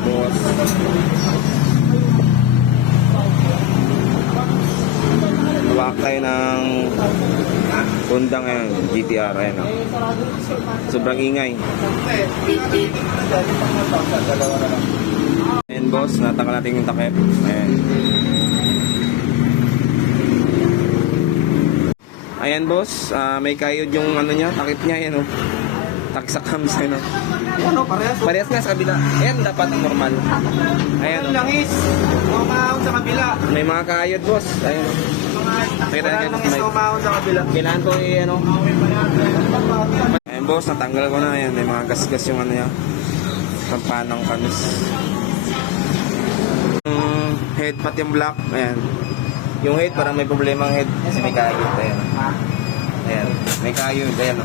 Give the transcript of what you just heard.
Tapos hawak tayo ng Honda ngayon, GTR. Ayan o. Sobrang ingay. Ayan boss, natanggal natin yung takip. Ayan. Ayan boss, may kayod yung ano niya, takip niya. Ayan o. Takip sa cams. Ayan o. Ano, parehas? Parehas nga sa kabila. Ayan, dapat normal. Ayan o. Langis. Umahon sa kabila. May mga kayod boss. Ayan o. Wala langis na umahon sa kabila. Kailangan ko ano. Ayan boss, natanggal ko na. Ayan, may mga gas-gas yung ano niya. Kampanang kamis. Head pati yung black. Ayan. Yung head parang may problema ang head kasi may kayod. Ayan. Ayan. May kayod. Ayan.